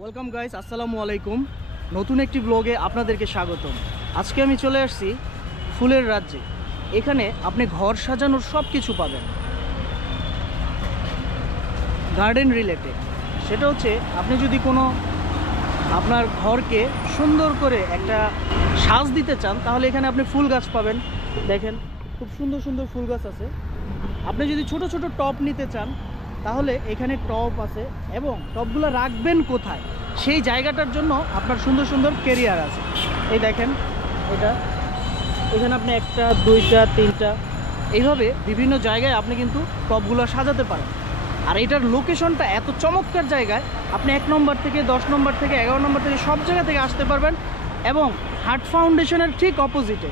Welcome guys, আসসালামু আলাইকুম। নতুন একটি ব্লগে আপনাদেরকে স্বাগতম। আজকে আমি চলে আসছি ফুলের রাজ্যে। এখানে আপনি ঘর সাজানোর সব কিছু পাবেন গার্ডেন রিলেটেড। সেটা হচ্ছে আপনি যদি কোনো আপনার ঘরকে সুন্দর করে একটা সাজ দিতে চান, তাহলে এখানে আপনি ফুল গাছ পাবেন। দেখেন খুব সুন্দর সুন্দর ফুল গাছ আছে। আপনি যদি ছোট ছোট টব নিতে চান, তাহলে এখানে টব আছে, এবং টবগুলো রাখবেন কোথায় সেই জায়গাটার জন্য আপনার সুন্দর সুন্দর কেরিয়ার আছে। এই দেখেন, এখানে আপনি একটা, দুইটা, তিনটা, এইভাবে বিভিন্ন জায়গায় আপনি কিন্তু টবগুলো সাজাতে পারেন। আর এটার লোকেশনটা এত চমৎকার জায়গায়, আপনি 1 নম্বর থেকে 10 নম্বর থেকে 11 নম্বর থেকে সব জায়গা থেকে আসতে পারবেন। এবং হার্ট ফাউন্ডেশনের ঠিক অপোজিটে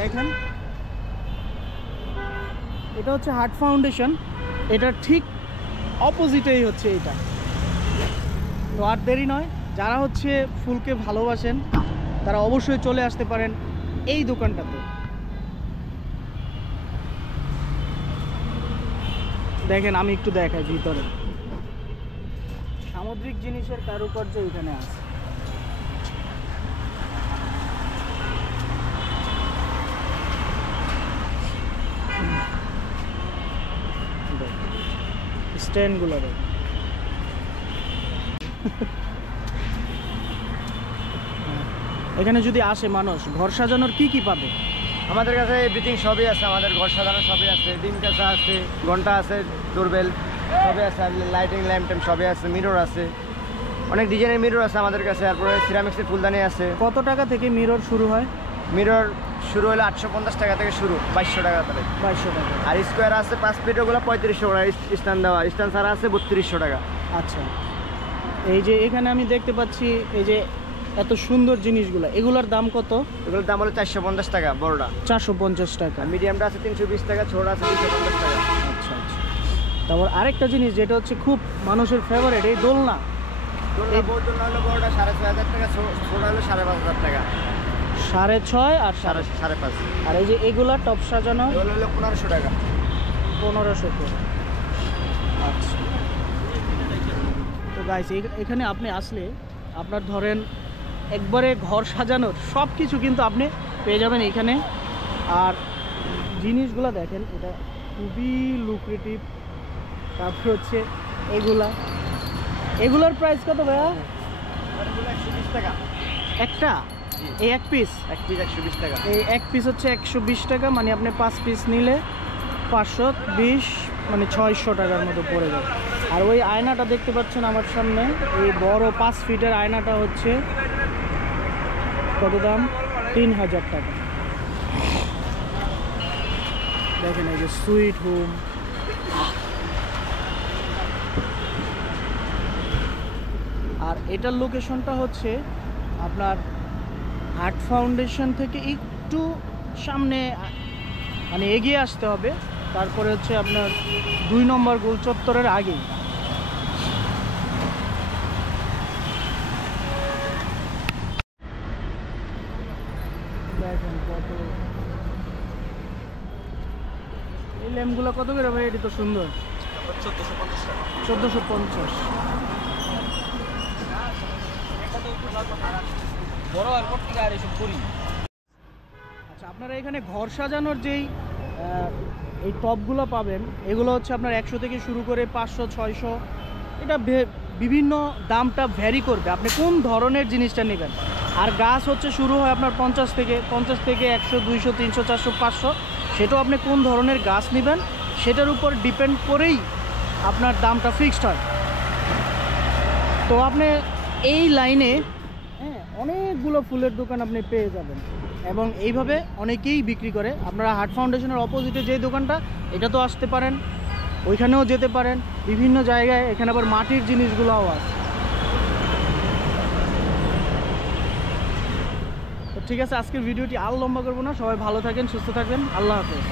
দেখেন, এটা হচ্ছে হার্ট ফাউন্ডেশন, এটার ঠিক অপোজিটেই হচ্ছে এটা। তো আর দেরি নয়, যারা হচ্ছে ফুলকে ভালোবাসেন তারা অবশ্যই চলে আসতে পারেন এই দোকানটাতে। দেখেন, আমি একটু দেখাই ভিতরে। সামুদ্রিক জিনিসের কারুকার্য এখানে আছে। স্ট্যান্ডগুলো এখানে যদি আসে মানুষ, ঘর সাজানোর কি পাবে? আমাদের কাছে এভরিথিং সবই আছে। আমাদের ঘর সাজানো সবই আছে, ডিম কাঁচা আছে, ঘন্টা আছে, ডোরবেল সবই আছে, লাইটিং ল্যাম্প ট্যাম্প সবই আছে, মিরর আছে, অনেক ডিজাইনের মিরর আছে আমাদের কাছে। তারপরে সিরামিক্সের ফুলদানি আছে। কত টাকা থেকে মিরর শুরু হয়? মিরর শুরু হলো 850 টাকা থেকে শুরু, 2200 টাকা থেকে। 2200 টাকা। আর স্কোয়ার আছে 5 ফিট, ওগুলো 3500 টাকা। স্ট্যান্ড দেওয়া, স্ট্যান্ড ছাড়া আছে 3200 টাকা। আচ্ছা, এই যে এখানে আমি দেখতে পাচ্ছি এই যে এত সুন্দর জিনিসগুলো, এগুলোর দাম কত? এগুলোর দাম হলো 450 টাকা বড়টা। 450 টাকা। মিডিয়ামটা আছে 320 টাকা, ছোটটা আছে 250 টাকা। আচ্ছা আচ্ছা। তারপর আরেকটা জিনিস যেটা হচ্ছে খুব মানুষের ফেভারিট, এই দোলনা। এই বোর্ড জন্য হলো বড়টা 6500 টাকা, ছোটটা হলো 5500 টাকা। 6.5 আর 5.5। আর এই যে এগুলা টপ সাজানো এগুলো হলো 1500 টাকা। 1500 টাকা। আচ্ছা, তো গাইস এখানে আপনি আসলে আপনার ধরেন একবারে ঘর সাজানোর সব কিছু কিন্তু আপনি পেয়ে যাবেন এখানে। আর জিনিসগুলো দেখেন, এটা খুবই লুক্রেটিভ। তারপর হচ্ছে এগুলার প্রাইস কত ভাইয়া? 120 টাকা একটা, এই এক পিস? এক পিস 120 টাকা। এই এক পিস হচ্ছে 120 টাকা, মানে আপনি 5 পিস নিলে 520, মানে 600 টাকার মতো পড়ে যাবে। আর ওই আয়নাটা দেখতে পাচ্ছেন আমার সামনে, এই বড় 5 ফিটের আয়নাটা হচ্ছে কত দাম? 3000 টাকা। দেখেন এই যে সুইট হোম। আর এটার লোকেশনটা হচ্ছে আপনার হার্ট ফাউন্ডেশন থেকে একটু সামনে, মানে এগিয়ে আসতে হবে। তারপরে হচ্ছে আপনার 2 নম্বর গোল চত্বরের আগেই। দেখেন কত, এই ল্যাম্পগুলো কত করে ভাই? এটি তো সুন্দর। 1450 টাকা। 1450। বড় আর পত্রিকা আর এসব করি। আচ্ছা, আপনারা এখানে ঘর সাজানোর যেই এই টবগুলো পাবেন, এগুলো হচ্ছে আপনার 100 থেকে শুরু করে 500, 600, এটা বিভিন্ন দামটা ভ্যারি করবে আপনি কোন ধরনের জিনিসটা নেবেন। আর গাছ হচ্ছে শুরু হয় আপনার 50 থেকে 100, 200, 300, 400, 500। সেটাও আপনি কোন ধরনের গাছ নেবেন সেটার উপর ডিপেন্ড করেই আপনার দামটা ফিক্সড হয়। তো আপনি এই লাইনে অনেকগুলো ফুলের দোকান আপনি পেয়ে যাবেন, এবং এইভাবে অনেকেই বিক্রি করে। আপনারা হার্ট ফাউন্ডেশনের অপোজিটে যে দোকানটা, এটা তো আসতে পারেন, ওইখানেও যেতে পারেন। বিভিন্ন জায়গায় এখানে আবার মাটির জিনিসগুলোও আছে। তো ঠিক আছে, আজকের ভিডিওটি আর লম্বা করবো না। সবাই ভালো থাকেন, সুস্থ থাকবেন। আল্লাহ হাফেজ।